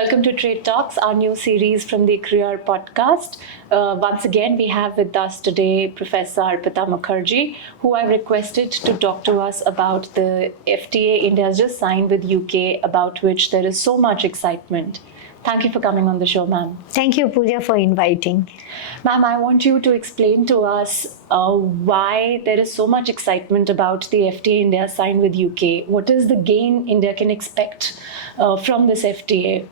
Welcome to Trade Talks, our new series from the ICRIER podcast. Once again, we have with us today Professor Arpita Mukherjee, who I requested to talk to us about the FTA India has just signed with UK, about which there is so much excitement. Thank you for coming on the show, ma'am. Thank you, Puja, for inviting. Ma'am, I want you to explain to us why there is so much excitement about the FTA India signed with UK. What is the gain India can expect from this FTA?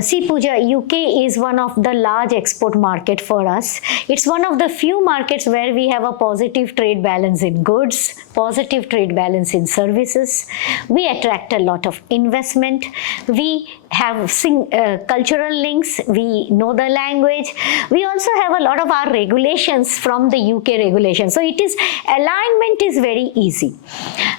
See, Puja, UK is one of the large export market for us. It's one of the few markets where we have a positive trade balance in goods, positive trade balance in services. We attract a lot of investment. We have cultural links. We know the language. We also have a lot of our regulations from the UK regulations. So alignment is very easy.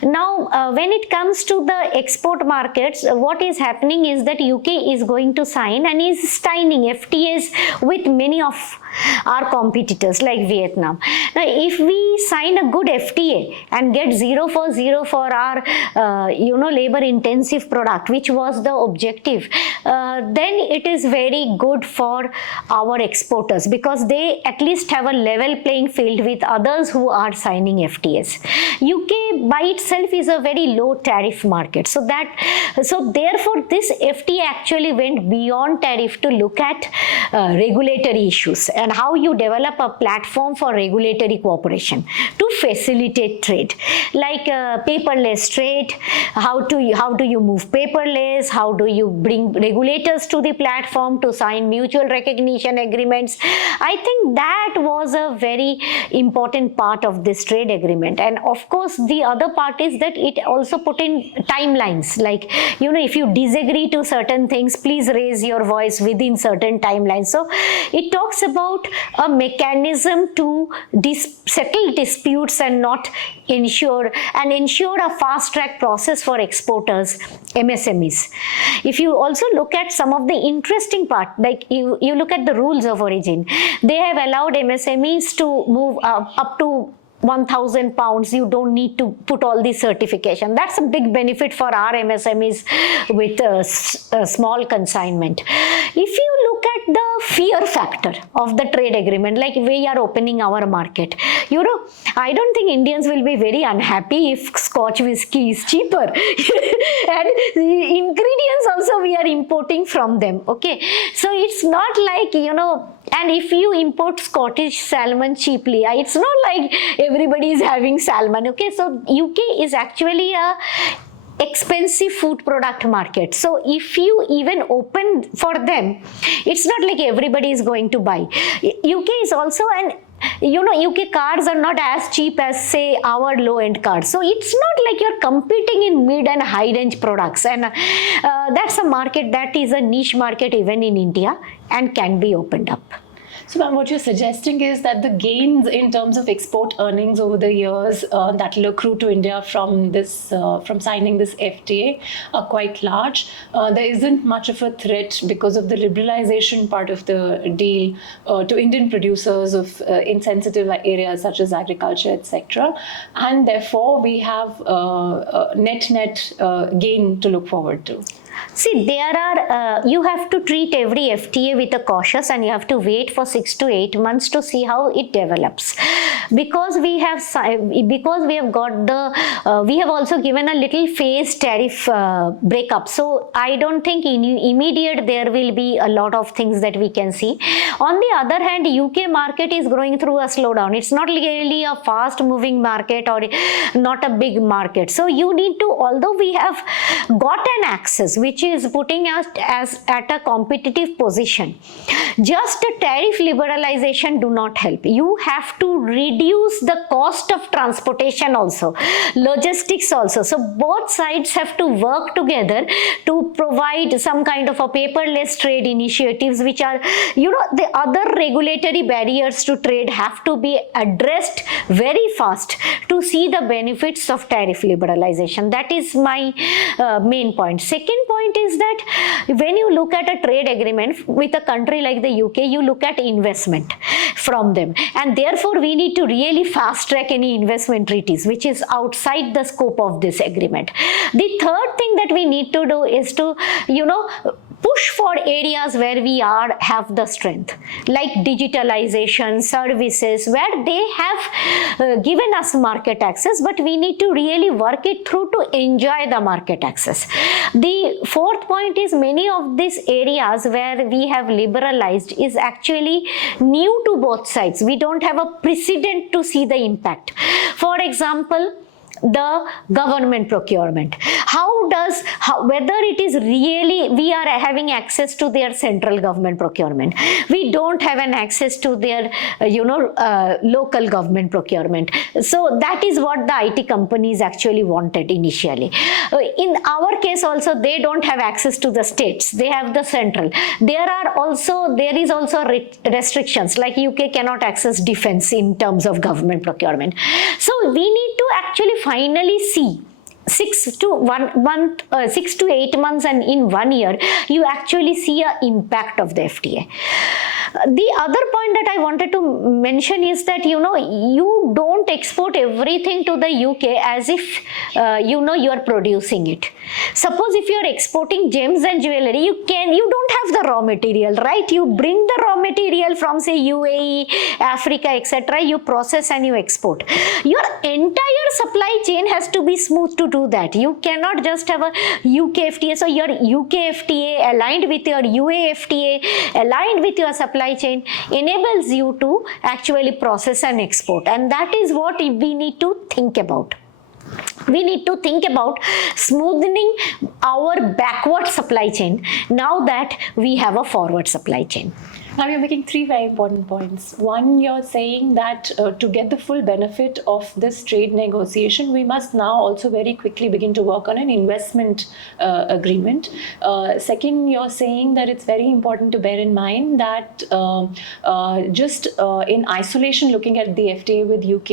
Now, when it comes to the export markets, what is happening is that UK is going to sign and is signing FTAs with many of our competitors like Vietnam. Now, if we sign a good FTA and get 0 for 0 for our labor intensive product, which was the objective, then it is very good for our exporters because they at least have a level playing field with others who are signing FTAs. UK by itself is a very low tariff market, so therefore this FTA actually went beyond tariff to look at regulatory issues and how you develop a platform for regulatory cooperation to facilitate trade, like paperless trade. How do you move paperless? How do you bring regulators to the platform to sign mutual recognition agreements? I think that was a very important part of this trade agreement. And of course, the other part is that it also put in timelines, like, if you disagree to certain things, please raise your voice within certain timelines. So it talks about a mechanism to settle disputes and ensure a fast track process for exporters, MSMEs. If you also look at some of the interesting part, like you look at the rules of origin, they have allowed MSMEs to move up to 1,000 pounds. You don't need to put all the certification. That's a big benefit for our MSMEs with a small consignment. If you look at the fear factor of the trade agreement, like we are opening our market, I don't think Indians will be very unhappy if Scotch whiskey is cheaper. And the ingredients also we are importing from them. Okay, so it's not like, and if you import Scottish salmon cheaply, it's not like everybody is having salmon. Okay, so UK is actually a expensive food product market. So if you even open for them, it's not like everybody is going to buy. UK is also UK cars are not as cheap as, say, our low-end cars. So it's not like you're competing in mid and high-range products. And that's a market that is a niche market even in India and can be opened up. So, ma'am, what you're suggesting is that the gains in terms of export earnings over the years that will accrue to India from signing this FTA are quite large. There isn't much of a threat because of the liberalization part of the deal to Indian producers of insensitive areas such as agriculture, etc. And therefore, we have net gain to look forward to. See, you have to treat every FTA with a cautious, and you have to wait for 6 to 8 months to see how it develops. Because we have also given a little phased tariff breakup. So I don't think in immediate there will be a lot of things that we can see. On the other hand, UK market is going through a slowdown. It's not really a fast moving market or not a big market. So you need to, although we have got an access, which is putting us at a competitive position, just a tariff liberalization do not help. You have to reduce the cost of transportation also, logistics also. So both sides have to work together to provide some kind of a paperless trade initiatives, which are, the other regulatory barriers to trade have to be addressed very fast to see the benefits of tariff liberalization. That is my main point. Second point is that when you look at a trade agreement with a country like the UK, you look at investment from them, and therefore we need to really fast track any investment treaties which is outside the scope of this agreement. The third thing that we need to do is to push for areas where we have the strength, like digitalization, services, where they have given us market access, but we need to really work it through to enjoy the market access. The fourth point is many of these areas where we have liberalized is actually new to both sides. We don't have a precedent to see the impact. For example, the government procurement. Whether it is really we are having access to their central government procurement. We don't have an access to their, local government procurement. So that is what the IT companies actually wanted initially. In our case also, they don't have access to the states. They have the central. There is also restrictions, like UK cannot access defense in terms of government procurement. So we need to actually finally see 6 to 8 months and in 1 year, you actually see an impact of the FTA. The other point that I wanted to mention is that, you don't export everything to the UK as if, you are producing it. Suppose if you are exporting gems and jewelry, you don't have the raw material, right? You bring the raw material from, say, UAE, Africa, etc. You process and you export. Your entire supply chain has to be smooth to do that. You cannot just have a UK FTA. So your UK FTA aligned with your UAE FTA, aligned with your supply chain, enables you to actually process and export. And that is what we need to think about. We need to think about smoothening our backward supply chain now that we have a forward supply chain. Now you're making three very important points. One, you're saying that to get the full benefit of this trade negotiation, we must now also very quickly begin to work on an investment agreement. Second, you're saying that it's very important to bear in mind that just in isolation looking at the FTA with UK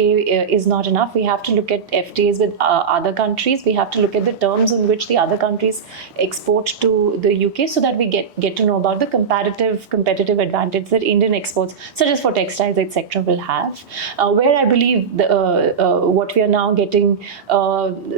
is not enough. We have to look at FTAs with other countries. We have to look at the terms in which the other countries export to the UK so that we get to know about the competitive advantage that Indian exports, such as for textiles, etc., will have. Where I believe what we are now getting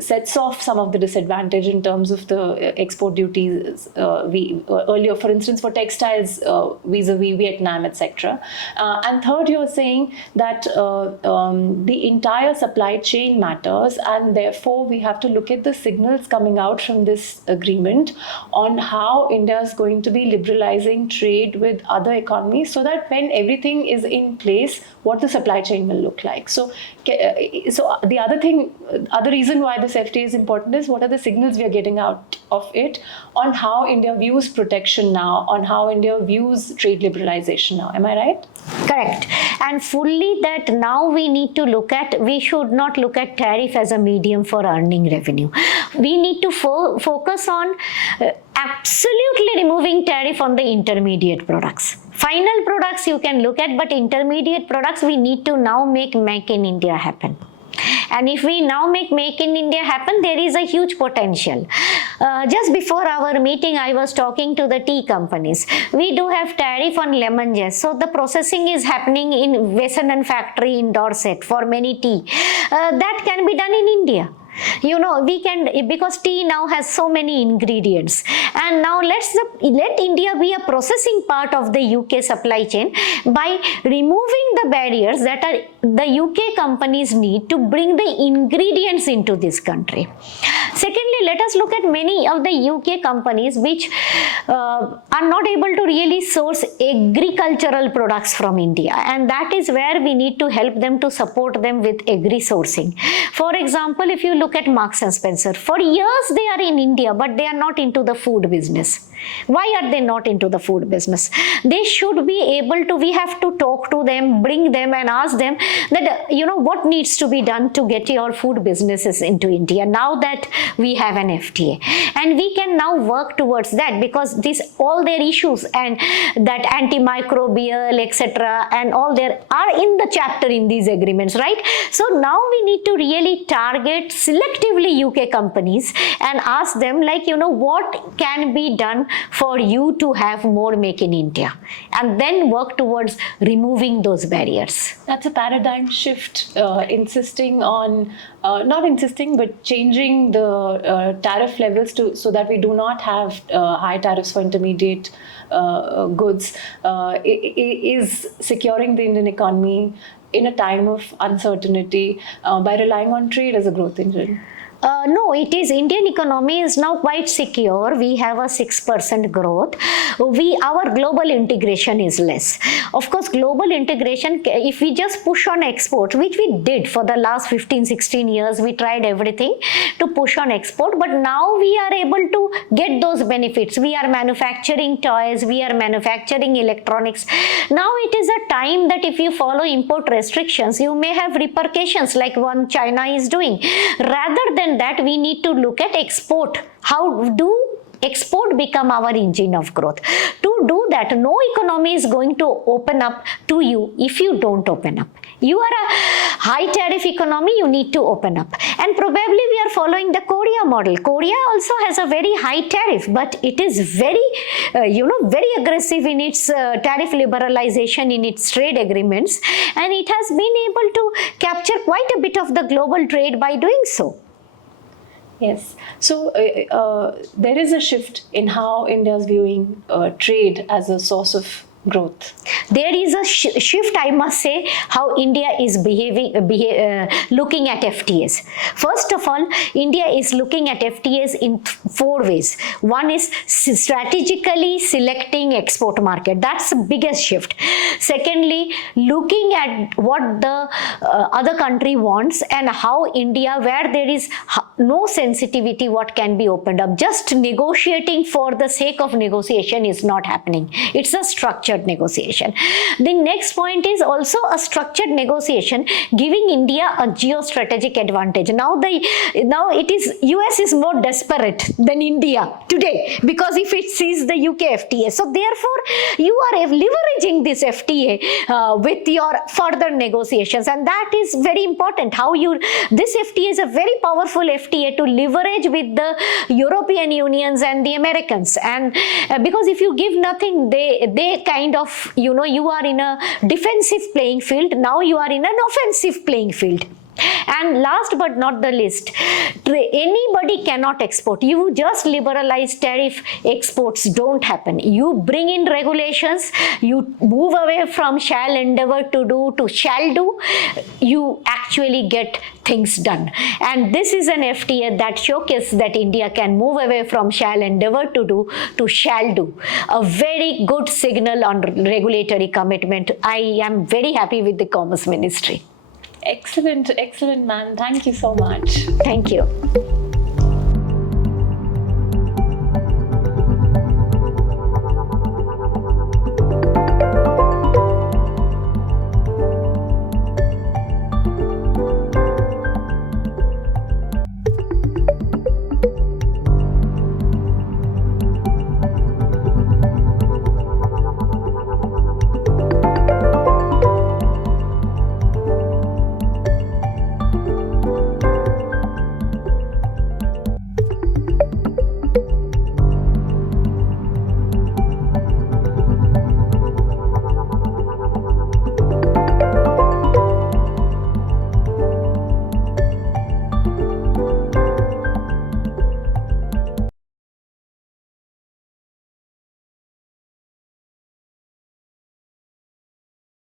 sets off some of the disadvantage in terms of the export duties. Earlier, for instance, for textiles vis-a-vis Vietnam, etc. And third, you're saying that the entire supply chain matters, and therefore we have to look at the signals coming out from this agreement on how India is going to be liberalizing trade with other economies, so that when everything is in place, what the supply chain will look like. So the other reason why this FTA is important is what are the signals we are getting out of it on how India views protection now, on how India views trade liberalization now. Am I right? Correct. And fully that now we should not look at tariff as a medium for earning revenue. We need to focus on absolutely removing tariff on the intermediate products. Final products you can look at, but intermediate products we need to now make in India happen. And if we now make in India happen, there is a huge potential. Just before our meeting, I was talking to the tea companies. We do have tariff on lemon zest. So the processing is happening in Vesanan factory in Dorset for many tea. That can be done in India. We can, because tea now has so many ingredients, and now let India be a processing part of the UK supply chain by removing the barriers that the UK companies need to bring the ingredients into this country. Secondly, let us look at many of the UK companies which are not able to really source agricultural products from India, and that is where we need to help them to support them with agri-sourcing. For example, if you look at Marks and Spencer, for years they are in India, but they are not into the food business. Why are they not into the food business? They should be able to, we have to talk to them, bring them and ask them that, what needs to be done to get your food businesses into India now that we have an FTA. And we can now work towards that, because all their issues and that antimicrobial, etc. and all there are in the chapter in these agreements, right? So now we need to really target selectively UK companies and ask them, like, what can be done for you to have more Make in India, and then work towards removing those barriers. That's a paradigm shift, insisting on, not insisting, but changing the tariff levels so that we do not have high tariffs for intermediate goods, is securing the Indian economy in a time of uncertainty by relying on trade as a growth engine. No, it is. Indian economy is now quite secure. We have a 6% growth. Our global integration is less. Of course, global integration, if we just push on export, which we did for the last 15-16 years, we tried everything to push on export, but now we are able to get those benefits. We are manufacturing toys, we are manufacturing electronics. Now it is a time that if you follow import restrictions, you may have repercussions like one China is doing. Rather than that, we need to look at export. How do export become our engine of growth? To do that, no economy is going to open up to you if you don't open up. You are a high tariff economy, you need to open up. And probably we are following the Korea model. Korea also has a very high tariff, but it is very, very aggressive in its tariff liberalization, in its trade agreements. And it has been able to capture quite a bit of the global trade by doing so. Yes. So there is a shift in how India is viewing trade as a source of growth. There is a shift, I must say, how India is looking at FTAs. First of all, India is looking at FTAs in 4 ways. One is strategically selecting export market. That's the biggest shift. Secondly, looking at what the other country wants and how India, where there is no sensitivity, what can be opened up. Just negotiating for the sake of negotiation is not happening. It's a structured negotiation. The next point is also a structured negotiation giving India a geostrategic advantage. Now it is US is more desperate than India today because if it sees the UK FTA. So therefore you are leveraging this FTA with your further negotiations, and that is very important. This FTA is a very powerful FTA to leverage with the European Unions and the Americans, and because if you give nothing, they kind of, you are in a defensive playing field. Now you are in an offensive playing field. And last but not the least, anybody cannot export. You just liberalize tariff, exports don't happen. You bring in regulations, you move away from shall endeavor to do to shall do, you actually get things done. And this is an FTA that showcases that India can move away from shall endeavor to do to shall do. A very good signal on regulatory commitment. I am very happy with the Commerce Ministry. Excellent, excellent, ma'am. Thank you so much. Thank you.